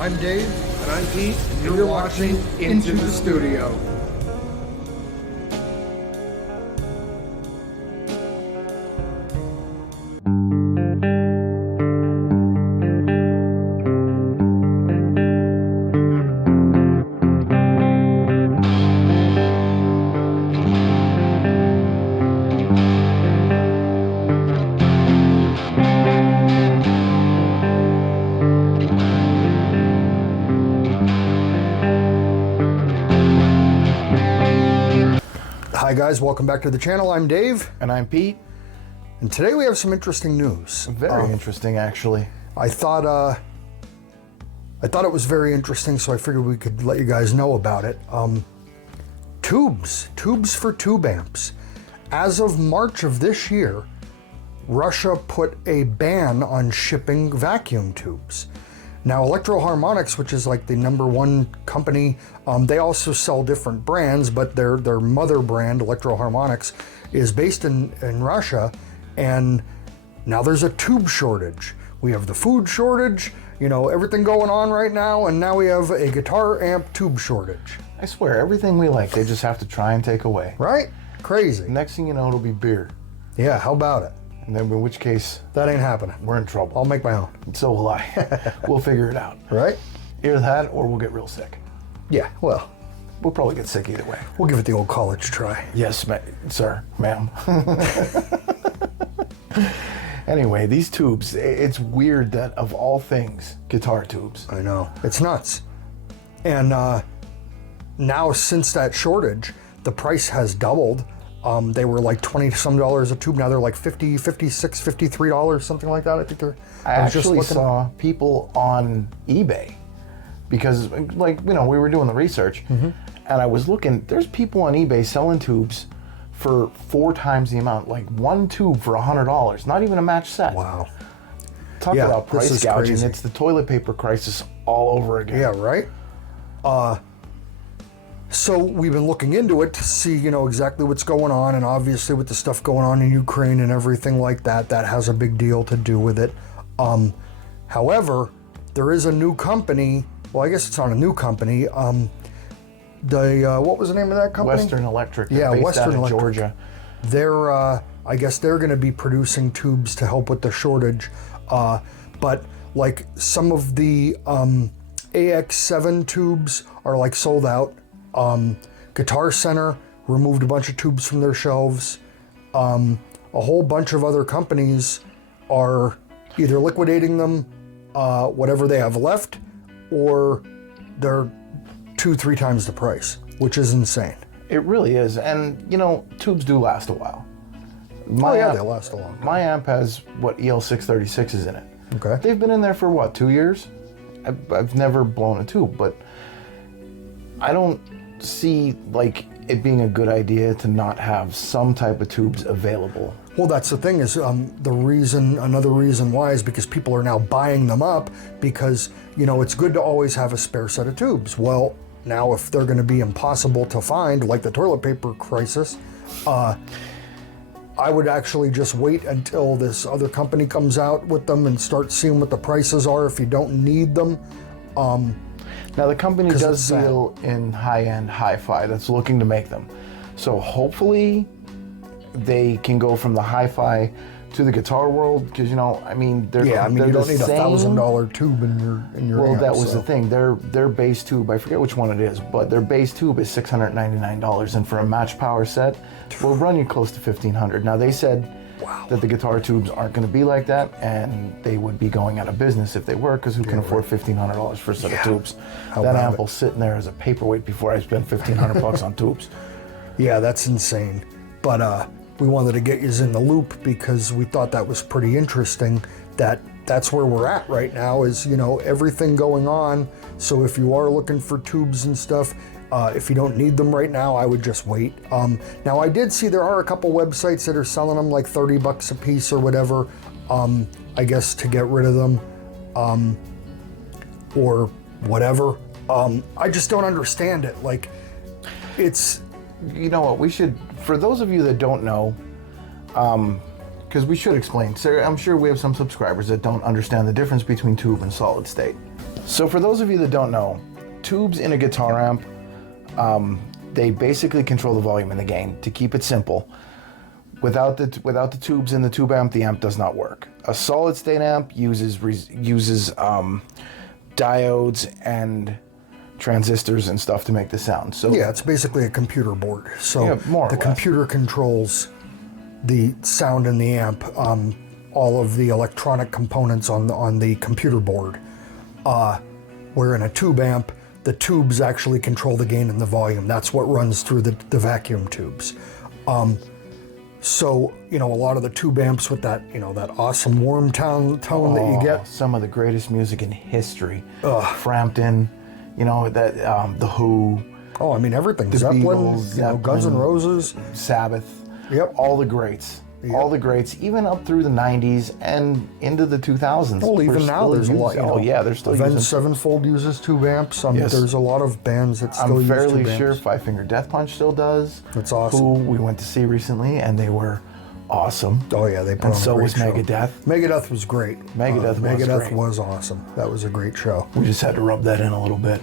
I'm Dave. And I'm Pete. And you're watching Into the Studio. Hi guys, welcome back to the channel. I'm Dave. And I'm Pete. And today we have some interesting news. Very interesting, actually. I thought it was very interesting, so I figured we could let you guys know about it. Tubes for tube amps. As of March of this year, Russia put a ban on shipping vacuum tubes. Now, Electro-Harmonix, which is like the #1 company, they also sell different brands, but their mother brand, Electro-Harmonix, is based in Russia, and now there's a tube shortage. We have the food shortage, everything going on right now, and now we have a guitar amp tube shortage. I swear, everything we like, they just have to try and take away. Right? Crazy. Next thing you know, it'll be beer. Yeah, how about it? And then in which case, that ain't happening. We're in trouble. I'll make my own. So will I. We'll figure it out. Right? Either that or we'll get real sick. Yeah, well. We'll probably get sick either way. We'll give it the old college try. Yes, sir, ma'am. Anyway, these tubes, it's weird that of all things, guitar tubes. I know. It's nuts. And now since that shortage, the price has doubled. They were like $20-some a tube. Now they're like $50, $56, $53, something like that. I think they're. I actually saw people on eBay because, we were doing the research, and I was looking. There's people on eBay selling tubes for 4 times the amount. Like one tube for $100, not even a match set. Wow. Talk about price gouging. Crazy. It's the toilet paper crisis all over again. Yeah, right? So we've been looking into it to see, exactly what's going on, and obviously with the stuff going on in Ukraine and everything like that, that has a big deal to do with it. However, there is a new company. Well, I guess it's not a new company. What was the name of that company? Western Electric. Yeah, based Western out of Electric. Georgia. They're, I guess they're going to be producing tubes to help with the shortage. But like some of the AX7 tubes are like sold out. Guitar Center removed a bunch of tubes from their shelves. A whole bunch of other companies are either liquidating them, whatever they have left, or they're 2-3 times the price, which is insane. It really is. And, tubes do last a while. They last a long time. My amp has, EL636 is in it. Okay. They've been in there for, 2 years? I've never blown a tube, but I don't see, it being a good idea to not have some type of tubes available. Well, that's the thing is, another reason why is because people are now buying them up because, it's good to always have a spare set of tubes. Well, now if they're going to be impossible to find, like the toilet paper crisis, I would actually just wait until this other company comes out with them and start seeing what the prices are if you don't need them. Now, the company does deal in high-end hi-fi that's looking to make them. So hopefully they can go from the hi-fi to the guitar world because, they're you don't need a $1,000 tube in your Well, amp, that was the thing. Their base tube, I forget which one it is, but their base tube is $699, and for a match power set, will run you close to $1,500. Now, they said that the guitar tubes aren't going to be like that, and they would be going out of business if they were, because who can afford $1,500 for a set of tubes? That amp will sit in there as a paperweight before I spend $1,500 on tubes. Yeah, that's insane. But we wanted to get you in the loop because we thought that was pretty interesting. That's where we're at right now is, everything going on. So if you are looking for tubes and stuff, if you don't need them right now, I would just wait. Now, I did see there are a couple websites that are selling them like $30 a piece or whatever, I guess to get rid of them, or whatever. I just don't understand it. It's... You know what, we should, for those of you that don't know, because we should explain. So I'm sure we have some subscribers that don't understand the difference between tube and solid state. So for those of you that don't know, tubes in a guitar amp, they basically control the volume and the gain. To keep it simple, without the tubes in the tube amp, the amp does not work. A solid state amp uses diodes and transistors and stuff to make the sound. So yeah, it's basically a computer board. So yeah, more or the less. computer controls the sound in the amp, all of the electronic components on the computer board. Where in a tube amp, the tubes actually control the gain and the volume. That's what runs through the vacuum tubes. So, a lot of the tube amps with that, that awesome warm tone that you get. Some of the greatest music in history. Frampton, the Who. Oh, I mean, everything. The Zeppelin, Beatles, Guns N' Roses. Sabbath. Yep. All the greats. Yep. All the greats, even up through the 90s and into the 2000s. Well, even now there's a lot. They're still Avenged using. Sevenfold uses tube amps. Yes. There's a lot of bands that still I'm use fairly tube sure amps. Five Finger Death Punch still does. That's awesome. Who we went to see recently, and they were awesome. Oh yeah, they put And on a so great was show. Megadeth. Megadeth was great. Megadeth was great. was awesome. That was a great show. We just had to rub that in a little bit.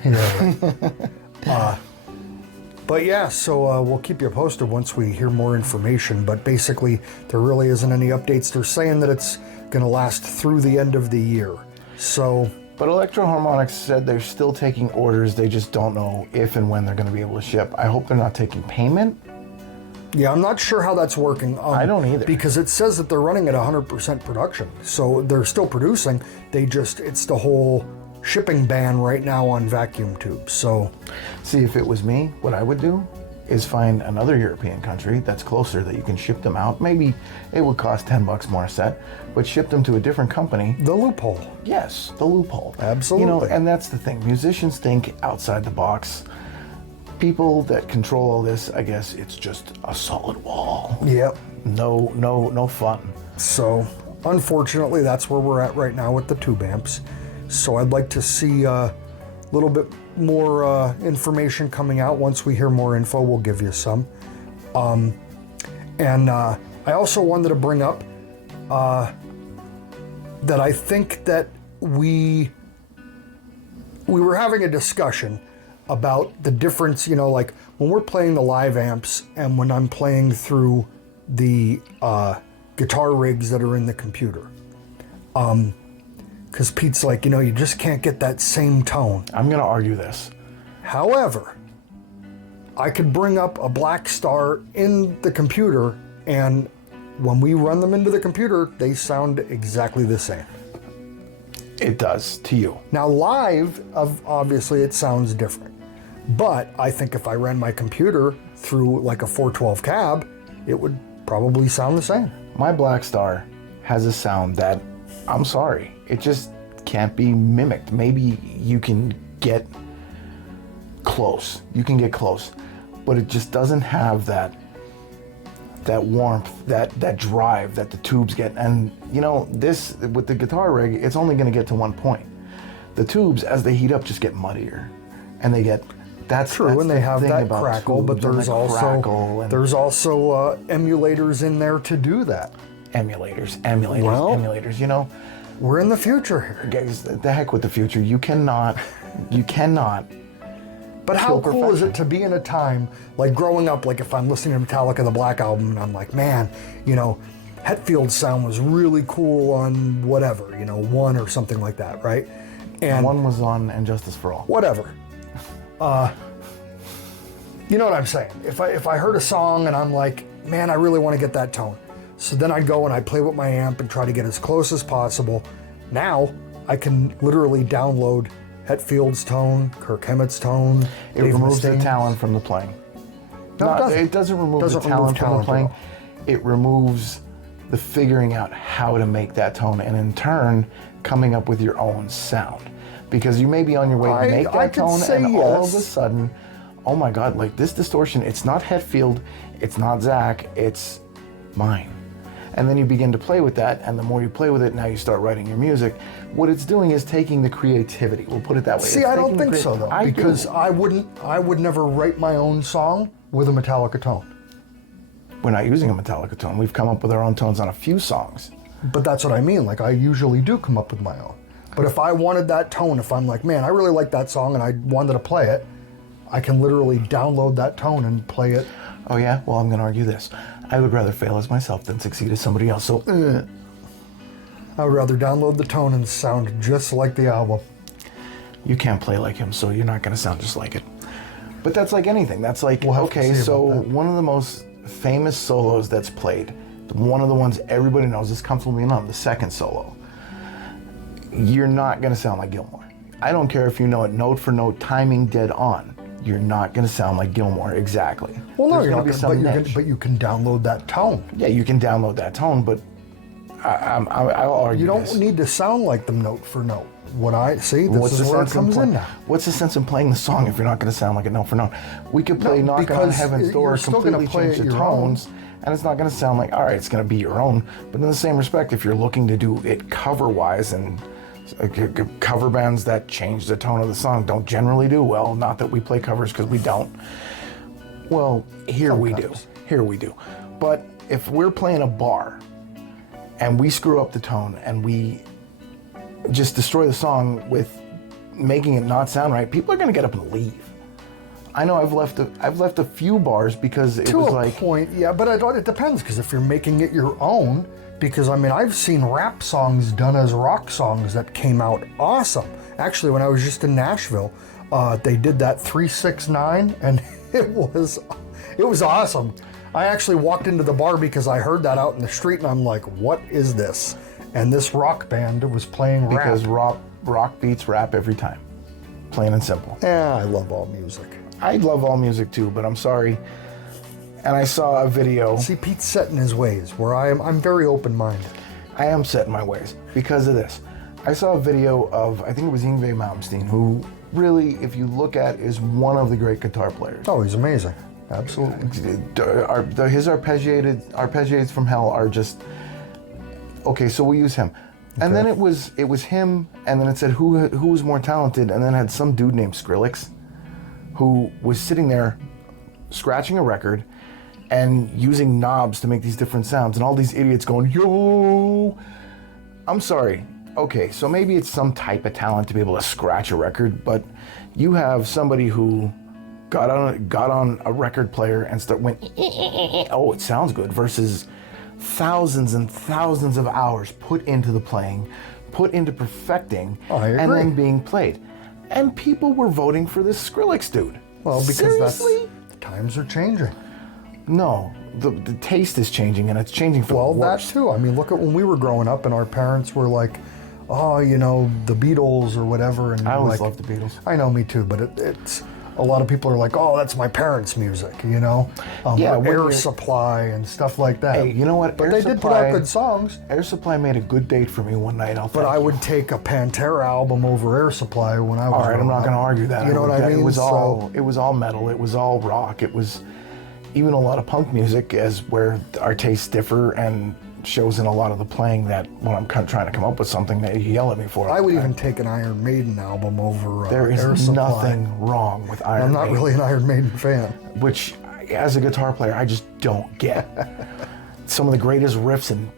But yeah, so we'll keep you posted once we hear more information. But basically, there really isn't any updates. They're saying that it's going to last through the end of the year. So, But Electro Harmonics said they're still taking orders. They just don't know if and when they're going to be able to ship. I hope they're not taking payment. yeah, I'm not sure how that's working. I don't either. Because it says that they're running at 100% production. So they're still producing. It's the whole shipping ban right now on vacuum tubes. So, See, if it was me, what I would do is find another European country that's closer that you can ship them out. Maybe it would cost $10 more a set, but ship them to a different company. the loophole. Yes, the loophole. Absolutely. And that's the thing. Musicians think outside the box. People that control all this, I guess it's just a solid wall. Yep. No fun. So, unfortunately, that's where we're at right now with the tube amps. So I'd like to see a little bit more information coming out. Once we hear more info, we'll give you some. And I also wanted to bring up that I think that we were having a discussion about the difference, like when we're playing the live amps and when I'm playing through the guitar rigs that are in the computer. Because Pete's like, you just can't get that same tone. I'm going to argue this. However, I could bring up a Black Star in the computer, and when we run them into the computer, they sound exactly the same. It does to you. Now, live, obviously, it sounds different. But I think if I ran my computer through like a 412 cab, it would probably sound the same. My Black Star has a sound that, I'm sorry, it just can't be mimicked. Maybe you can get close. But it just doesn't have that warmth, that drive that the tubes get. And this, with the guitar rig, it's only going to get to one point. The tubes, as they heat up, just get muddier. And they get... That's true, and they have thing that about crackle, but tubes, there's also emulators in there to do that. Emulators. We're in the future here. Guys, the heck with the future. You cannot. But how cool is it to be in a time like growing up, like if I'm listening to Metallica, the Black Album, and I'm like, man, Hetfield's sound was really cool on whatever, 1 or something like that, right? And one was on And Justice for All. whatever. You know what I'm saying? If I heard a song and I'm like, man, I really want to get that tone. So then I'd go and I'd play with my amp and try to get as close as possible. Now I can literally download Hetfield's tone, Kirk Hammett's tone. It removes the talent from the playing. No, it doesn't remove the talent from the playing. It removes the figuring out how to make that tone, and in turn, coming up with your own sound. Because you may be on your way to make that tone, and all of a sudden, oh my God, like this distortion, it's not Hetfield, it's not Zach, it's mine. And then you begin to play with that, and the more you play with it, now you start writing your music. What it's doing is taking the creativity, we'll put it that way. See, I don't think so though, because I would never write my own song with a Metallica tone. We're not using a Metallica tone. We've come up with our own tones on a few songs. But that's what I mean. Like, I usually do come up with my own. But if I wanted that tone, if I'm like, man, I really like that song and I wanted to play it, I can literally download that tone and play it. Oh yeah? Well, I'm going to argue this. I would rather fail as myself than succeed as somebody else. So, I would rather download the tone and sound just like the album. You can't play like him, so you're not going to sound just like it. But that's like anything. That's like, okay, so one of the most famous solos that's played, one of the ones everybody knows is Comfortable Being Numb, the second solo. You're not going to sound like Gilmour. I don't care if you know it note for note, timing dead on. You're not going to sound like Gilmour exactly. Well, no, you're not. But you can download that tone. Yeah, you can download that tone, but I'll argue you don't this. need to sound like them note for note. What I see, this What's is the where it sense in comes in now. What's the sense in playing the song if you're not going to sound like it note for note? We could play Knock on Heaven's Door, completely change the tones, and it's not going to sound like, all right, it's going to be your own. But in the same respect, if you're looking to do it cover-wise, and cover bands that change the tone of the song don't generally do well, not that we play covers because we don't. Well, here we do. But if we're playing a bar and we screw up the tone and we just destroy the song with making it not sound right, people are going to get up and leave. I know I've left a few bars because it was like... To a point, yeah, but it depends, because if you're making it your own, because I mean, I've seen rap songs done as rock songs that came out awesome. Actually, when I was just in Nashville, they did that 3-6-9, and it was awesome. I actually walked into the bar because I heard that out in the street, and I'm like, what is this? And this rock band was playing rap. Because rock beats rap every time. Plain and simple. Yeah, I love all music. I love all music too, but I'm sorry. And I saw a video. See, Pete's set in his ways, where I'm very open-minded. I am set in my ways because of this. I saw a video of, I think it was Yngwie Malmsteen, who really, if you look at, is one of the great guitar players. Oh, he's amazing. Absolutely. His arpeggiates from hell are just, okay, so we'll use him. Okay. And then it was him, and then it said who was more talented, and then it had some dude named Skrillex, who was sitting there scratching a record and using knobs to make these different sounds, and all these idiots going, yo! I'm sorry. Okay, so maybe it's some type of talent to be able to scratch a record, but you have somebody who got on a record player and went, oh, it sounds good, versus thousands and thousands of hours put into the playing, put into perfecting, and then being played. And people were voting for this Skrillex dude. Well, because seriously? the times are changing. No, the taste is changing, and it's changing for the worse. Well, that too. I mean, look at when we were growing up and our parents were like, oh, you know, the Beatles or whatever. And I always loved the Beatles. I know, me too, but it's... A lot of people are like, oh, that's my parents' music, you know? Air Supply and stuff like that. Hey, you know what? But they did put out good songs. Air Supply made a good date for me one night, But I would take a Pantera album over Air Supply when I was all right, I'm not going to argue that. You know what I mean? It was all metal. It was all rock. It was even a lot of punk music, as where our tastes differ, and shows in a lot of the playing that when I'm trying to come up with something that you yell at me for. I would even take an Iron Maiden album over There is Air Supply. nothing wrong with Iron Maiden. I'm not really an Iron Maiden fan. Which, as a guitar player, I just don't get. Some of the greatest riffs, and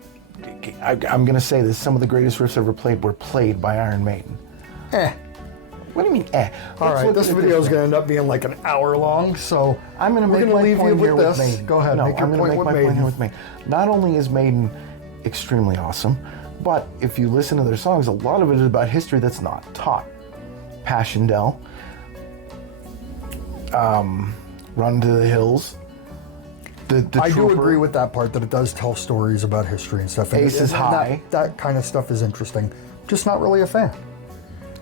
I'm going to say this, some of the greatest riffs ever played were played by Iron Maiden. What do you mean, All right, this video is going to end up being like an hour long, so I'm going to make my point here with Maiden. Go ahead, make your point with Maiden. Not only is Maiden extremely awesome, but if you listen to their songs, a lot of it is about history that's not taught. Passchendaele, Run to the Hills, the I Trooper. do agree with that part, that it does tell stories about history and stuff. Aces High. That kind of stuff is interesting. Just not really a fan.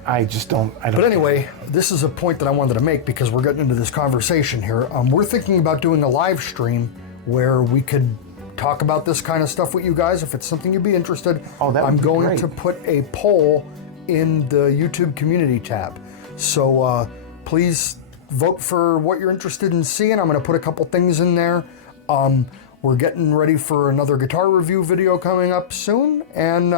I don't. But anyway, this is a point that I wanted to make because we're getting into this conversation here. We're thinking about doing a live stream where we could talk about this kind of stuff with you guys. If it's something you'd be interested, I'm going to put a poll in the YouTube community tab. So please vote for what you're interested in seeing. I'm going to put a couple things in there. We're getting ready for another guitar review video coming up soon, and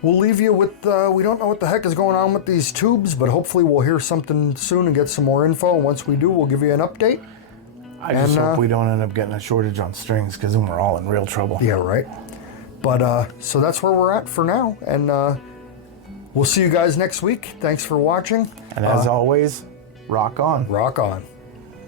we'll leave you with, we don't know what the heck is going on with these tubes, but hopefully we'll hear something soon and get some more info. And once we do, we'll give you an update. I just hope we don't end up getting a shortage on strings, because then we're all in real trouble. Yeah, right. But so that's where we're at for now, and we'll see you guys next week. Thanks for watching. And as always, rock on. Rock on.